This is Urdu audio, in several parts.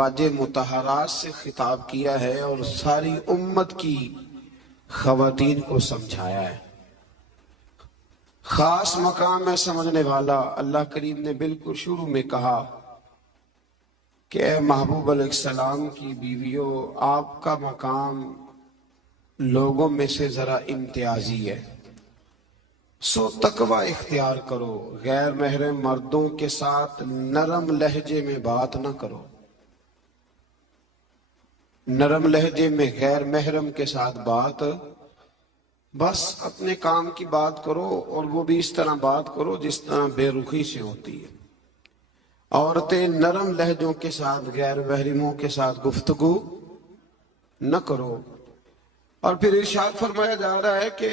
ازواج مطہرات سے خطاب کیا ہے اور ساری امت کی خواتین کو سمجھایا ہے۔ خاص مقام ہے سمجھنے والا۔ اللہ کریم نے بالکل شروع میں کہا کہ اے محبوب علیہ السلام کی بیویوں، آپ کا مقام لوگوں میں سے ذرا امتیازی ہے، سو تقوی اختیار کرو، غیر محرم مردوں کے ساتھ نرم لہجے میں بات نہ کرو، نرم لہجے میں غیر محرم کے ساتھ بات، بس اپنے کام کی بات کرو، اور وہ بھی اس طرح بات کرو جس طرح بے رخی سے ہوتی ہے۔ عورتیں نرم لہجوں کے ساتھ غیر محرموں کے ساتھ گفتگو نہ کرو۔ اور پھر ارشاد فرمایا جا رہا ہے کہ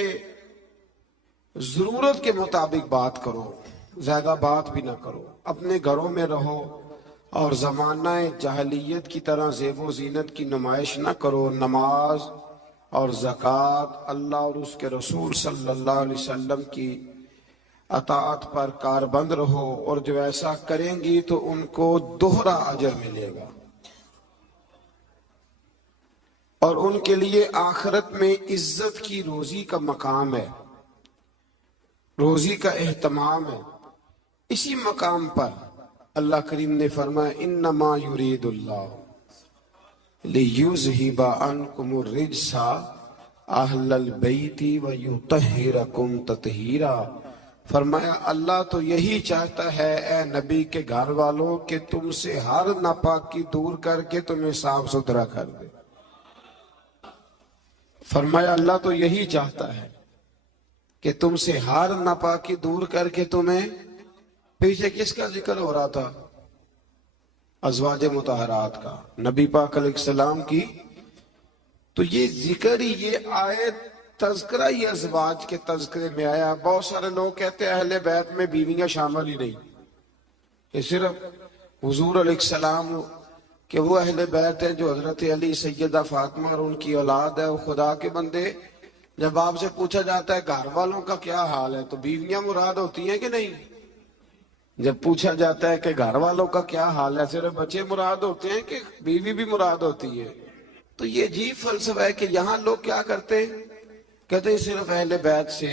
ضرورت کے مطابق بات کرو، زیادہ بات بھی نہ کرو، اپنے گھروں میں رہو اور زمانہ جاہلیت کی طرح زیب و زینت کی نمائش نہ کرو۔ نماز اور زکوٰۃ، اللہ اور اس کے رسول صلی اللہ علیہ وسلم کی اطاعت پر کاربند رہو، اور جو ایسا کریں گی تو ان کو دوہرا اجر ملے گا، اور ان کے لیے آخرت میں عزت کی روزی کا مقام ہے، روزی کا اہتمام ہے۔ اسی مقام پر اللہ کریم نے فرمایا انما یرید اللہ لیذہب عنکم الرجس اہل البیت ویطہرکم تطہیرا۔ فرمایا اللہ تو یہی چاہتا ہے اے نبی کے گھر والوں کہ تم سے ہر ناپاکی دور کر کے تمہیں صاف ستھرا کر دے۔ فرمایا اللہ تو یہی چاہتا ہے کہ تم سے ہر ناپاکی دور کر کے تمہیں، پیچھے کس کا ذکر ہو رہا تھا؟ ازواج مطہرات کا، نبی پاک علیہ السلام کی۔ تو یہ ذکر ہی، یہ آیت تذکرہ ہی ازواج کے تذکرے میں آیا۔ بہت سارے لوگ کہتے ہیں اہل بیت میں بیویاں شامل ہی نہیں، یہ صرف حضور علیہ السلام کہ وہ اہل بیت ہیں جو حضرت علی، سیدہ فاطمہ اور ان کی اولاد ہے۔ وہ خدا کے بندے، جب آپ سے پوچھا جاتا ہے گھر والوں کا کیا حال ہے تو بیویاں مراد ہوتی ہیں کہ نہیں؟ جب پوچھا جاتا ہے کہ گھر والوں کا کیا حال ہے صرف بچے مراد ہوتے ہیں کہ بیوی بھی مراد ہوتی ہے؟ تو یہ عجیب فلسفہ ہے کہ یہاں لوگ کیا کرتے ہیں، کہتے ہیں صرف اہل بیت سے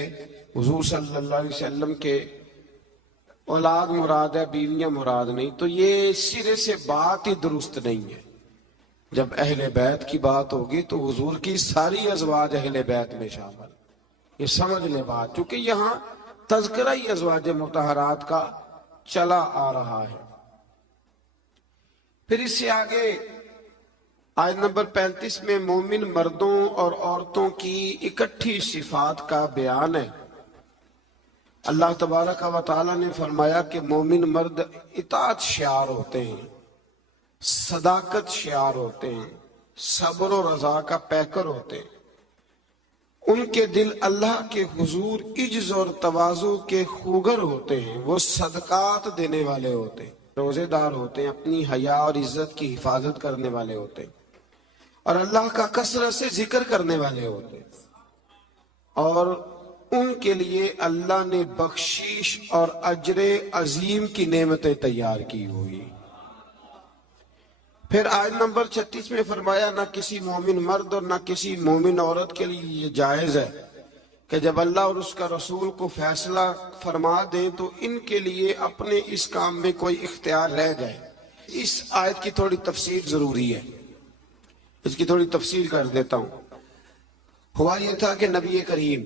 حضور صلی اللہ علیہ وسلم کے اولاد مراد ہے، بیویاں مراد نہیں۔ تو یہ سرے سے بات ہی درست نہیں ہے۔ جب اہل بیت کی بات ہوگی تو حضور کی ساری ازواج اہل بیت میں شامل، یہ سمجھ لے بات، چونکہ یہاں تذکرہ ہی ازواج مطہرات کا چلا آ رہا ہے۔ پھر اس سے آگے آیت نمبر 35 میں مومن مردوں اور عورتوں کی اکٹھی صفات کا بیان ہے۔ اللہ تبارک و تعالیٰ نے فرمایا کہ مومن مرد اطاعت شعار ہوتے ہیں، صداقت شعار ہوتے ہیں، صبر و رضا کا پیکر ہوتے ہیں۔ ان کے دل اللہ کے حضور عجز اور تواضع کے خوگر ہوتے ہیں، وہ صدقات دینے والے ہوتے ہیں، روزے دار ہوتے ہیں، اپنی حیا اور عزت کی حفاظت کرنے والے ہوتے ہیں، اور اللہ کا کثرت سے ذکر کرنے والے ہوتے ہیں، اور ان کے لیے اللہ نے بخشش اور اجر عظیم کی نعمتیں تیار کی ہوئی۔ پھر آیت نمبر 36 میں فرمایا نہ کسی مومن مرد اور نہ کسی مومن عورت کے لیے یہ جائز ہے کہ جب اللہ اور اس کا رسول کو فیصلہ فرما دیں تو ان کے لیے اپنے اس کام میں کوئی اختیار رہ جائے۔ اس آیت کی تھوڑی تفسیر ضروری ہے، اس کی تھوڑی تفسیر کر دیتا ہوں۔ ہوا یہ تھا کہ نبی کریم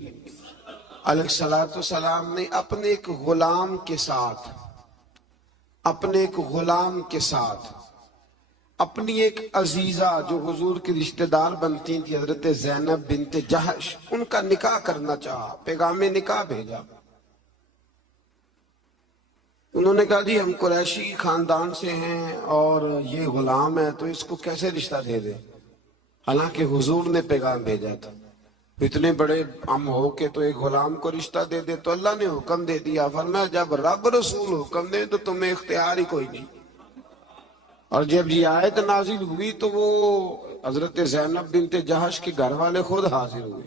علیہ السلام نے اپنے ایک غلام کے ساتھ اپنی ایک عزیزہ جو حضور کی رشتہ دار بنتی تھی حضرت زینب بنت جہش، ان کا نکاح کرنا چاہا، پیغام نکاح بھیجا۔ انہوں نے کہا جی ہم قریشی خاندان سے ہیں اور یہ غلام ہے تو اس کو کیسے رشتہ دے دیں، حالانکہ حضور نے پیغام بھیجا تھا۔ اتنے بڑے ہم ہو کے تو ایک غلام کو رشتہ دے دے، تو اللہ نے حکم دے دیا، فرمایا جب رب رسول حکم دے تو تمہیں اختیار ہی کوئی نہیں۔ اور جب یہ آیت نازل ہوئی تو وہ حضرت زینب بنت جہش کے گھر والے خود حاضر ہوئے،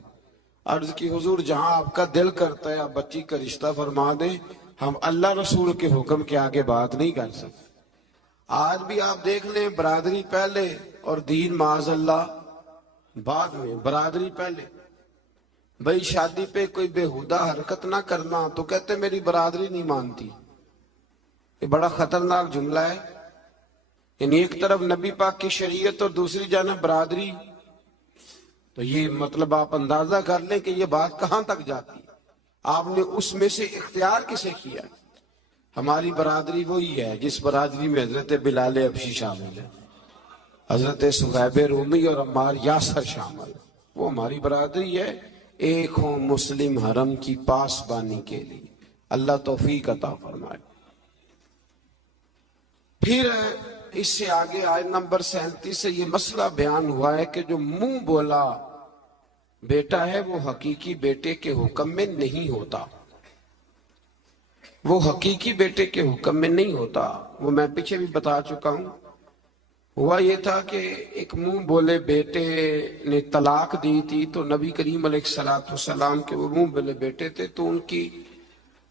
عرض کی حضور جہاں آپ کا دل کرتا ہے آپ بچی کا رشتہ فرما دیں، ہم اللہ رسول کے حکم کے آگے بات نہیں کر سکتے۔ آج بھی آپ دیکھ لیں، برادری پہلے اور دین معاذ اللہ بعد میں۔ برادری پہلے، بھائی شادی پہ کوئی بےہودہ حرکت نہ کرنا تو کہتے میری برادری نہیں مانتی۔ یہ بڑا خطرناک جملہ ہے، یعنی ایک طرف نبی پاک کی شریعت اور دوسری جانب برادری، تو یہ مطلب آپ اندازہ کر لیں کہ یہ بات کہاں تک جاتی ہے۔ آپ نے اس میں سے اختیار کسے کیا؟ ہماری برادری وہی ہے جس برادری میں حضرت بلال حبشی شامل ہے، حضرت صہیب رومی اور عمار یاسر شامل ہے، وہ ہماری برادری ہے، ایک ہوں مسلم حرم کی پاسبانی کے لیے۔ اللہ توفیق عطا فرمائے۔ پھر اس سے آگے آیت نمبر 37 سے یہ مسئلہ بیان ہوا ہے کہ جو منہ بولا بیٹا ہے وہ حقیقی بیٹے کے حکم میں نہیں ہوتا، وہ حقیقی بیٹے کے حکم میں نہیں ہوتا۔ وہ میں پیچھے بھی بتا چکا ہوں، ہوا یہ تھا کہ ایک منہ بولے بیٹے نے طلاق دی تھی، تو نبی کریم علیہ السلام کے وہ منہ بولے بیٹے تھے، تو ان کی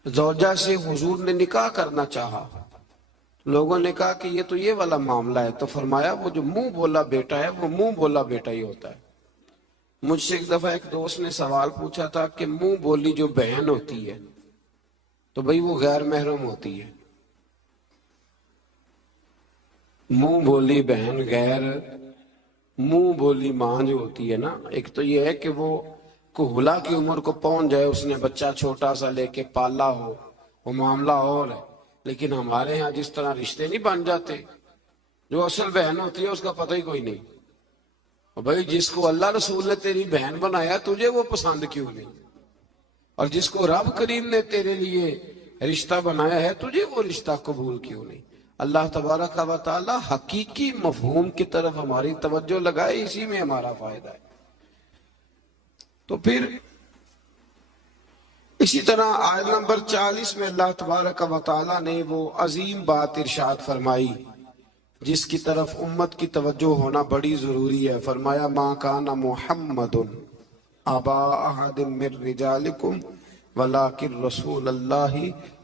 زوجہ سے حضور نے نکاح کرنا چاہا۔ لوگوں نے کہا کہ یہ تو یہ والا معاملہ ہے، تو فرمایا وہ جو منہ بولا بیٹا ہے وہ منہ بولا بیٹا ہی ہوتا ہے۔ مجھ سے ایک دفعہ ایک دوست نے سوال پوچھا تھا کہ منہ بولی جو بہن ہوتی ہے تو بھئی وہ غیر محرم ہوتی ہے۔ منہ بولی بہن غیر، منہ بولی ماں جو ہوتی ہے نا، ایک تو یہ ہے کہ وہ کہولا کی عمر کو پہنچ جائے، اس نے بچہ چھوٹا سا لے کے پالا ہو، وہ معاملہ اور ہے۔ لیکن ہمارے ہاں جس طرح رشتے نہیں بن جاتے، جو اصل بہن ہوتی ہے اس کا پتہ ہی کوئی نہیں۔ اور بھئی جس کو اللہ رسول نے تیری بہن بنایا تجھے وہ پسند کیوں نہیں، اور جس کو رب کریم نے تیرے لیے رشتہ بنایا ہے تجھے وہ رشتہ قبول کیوں نہیں۔ اللہ تبارک و تعالی حقیقی مفہوم کی طرف ہماری توجہ لگائے، اسی میں ہمارا فائدہ ہے۔ تو پھر اسی طرح آیت نمبر 40 میں اللہ تبارک و تعالی نے وہ عظیم بات ارشاد فرمائی جس کی طرف امت کی توجہ ہونا بڑی ضروری ہے۔ فرمایا ما کان محمد ابا احد من رجالکم ولکن رسول اللہ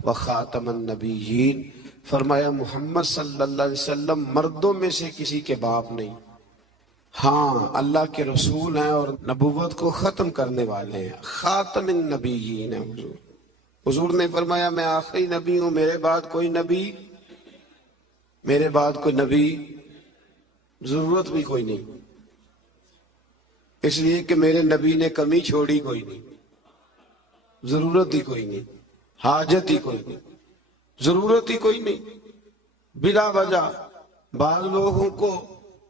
وخاتم النبیین۔ فرمایا محمد صلی اللہ علیہ وسلم مردوں میں سے کسی کے باپ نہیں، ہاں اللہ کے رسول ہیں اور نبوت کو ختم کرنے والے ہیں، خاتم النبیین ہیں حضور۔ حضور نے فرمایا میں آخری نبی ہوں، میرے بعد کوئی نبی ضرورت بھی کوئی نہیں، اس لیے کہ میرے نبی نے کمی چھوڑی کوئی نہیں، ضرورت ہی کوئی نہیں، حاجت ہی کوئی نہیں، ضرورت ہی کوئی نہیں۔ بلا وجہ بعض لوگوں کو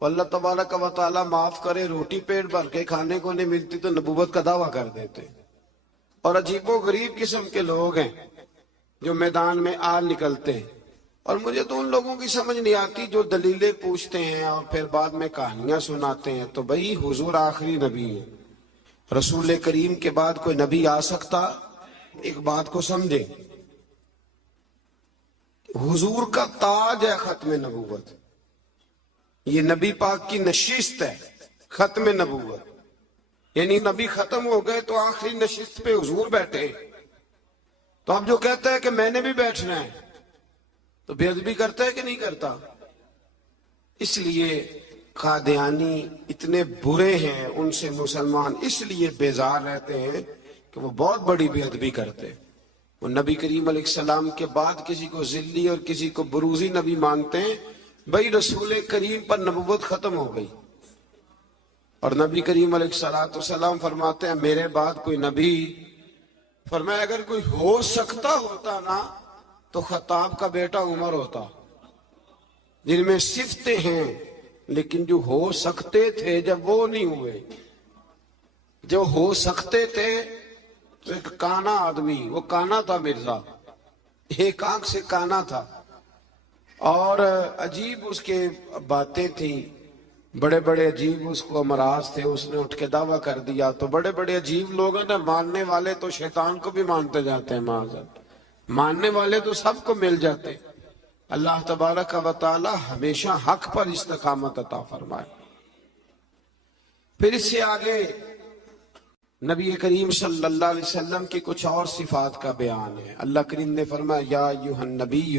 اللہ تبارک و تعالیٰ معاف کرے، روٹی پیٹ بھر کے کھانے کو نہیں ملتی تو نبوت کا دعویٰ کر دیتے، اور عجیب و غریب قسم کے لوگ ہیں جو میدان میں آ نکلتے ہیں۔ اور مجھے تو ان لوگوں کی سمجھ نہیں آتی جو دلیلیں پوچھتے ہیں اور پھر بعد میں کہانیاں سناتے ہیں۔ تو بھئی حضور آخری نبی ہے، رسول کریم کے بعد کوئی نبی آ سکتا؟ ایک بات کو سمجھیں، حضور کا تاج ہے ختم نبوت، یہ نبی پاک کی نشست ہے ختم نبوت، یعنی نبی ختم ہو گئے تو آخری نشست پہ حضور بیٹھے۔ تو اب جو کہتا ہے کہ میں نے بھی بیٹھنا ہے تو بے ادبی کرتا ہے کہ نہیں کرتا؟ اس لیے قادیانی اتنے برے ہیں، ان سے مسلمان اس لیے بیزار رہتے ہیں کہ وہ بہت بڑی بے ادبی کرتے ہیں۔ وہ نبی کریم علیہ السلام کے بعد کسی کو ذلی اور کسی کو بروزی نبی مانتے ہیں۔ بھئی رسول کریم پر نبوت ختم ہو گئی، اور نبی کریم علیہ السلام فرماتے ہیں میرے بعد کوئی نبی، فرمایا اگر کوئی ہو سکتا ہوتا نا تو خطاب کا بیٹا عمر ہوتا، جن میں صفتیں ہیں لیکن جو ہو سکتے تھے جب وہ نہیں ہوئے۔ جو ہو سکتے تھے تو ایک کانا آدمی، وہ کانا تھا مرزا، ایک آنکھ سے کانا تھا، اور عجیب اس کے باتیں تھیں، بڑے بڑے عجیب اس کو امراض تھے، اس نے اٹھ کے دعویٰ کر دیا۔ تو بڑے بڑے عجیب لوگ ہیں نا، ماننے والے تو شیطان کو بھی مانتے جاتے ہیں، ماننے والے تو سب کو مل جاتے۔ اللہ تبارک و تعالی ہمیشہ حق پر استقامت عطا فرمائے۔ پھر اس سے آگے نبی کریم صلی اللہ علیہ وسلم کی کچھ اور صفات کا بیان ہے۔ اللہ کریم نے فرمایا یا ایھا النبی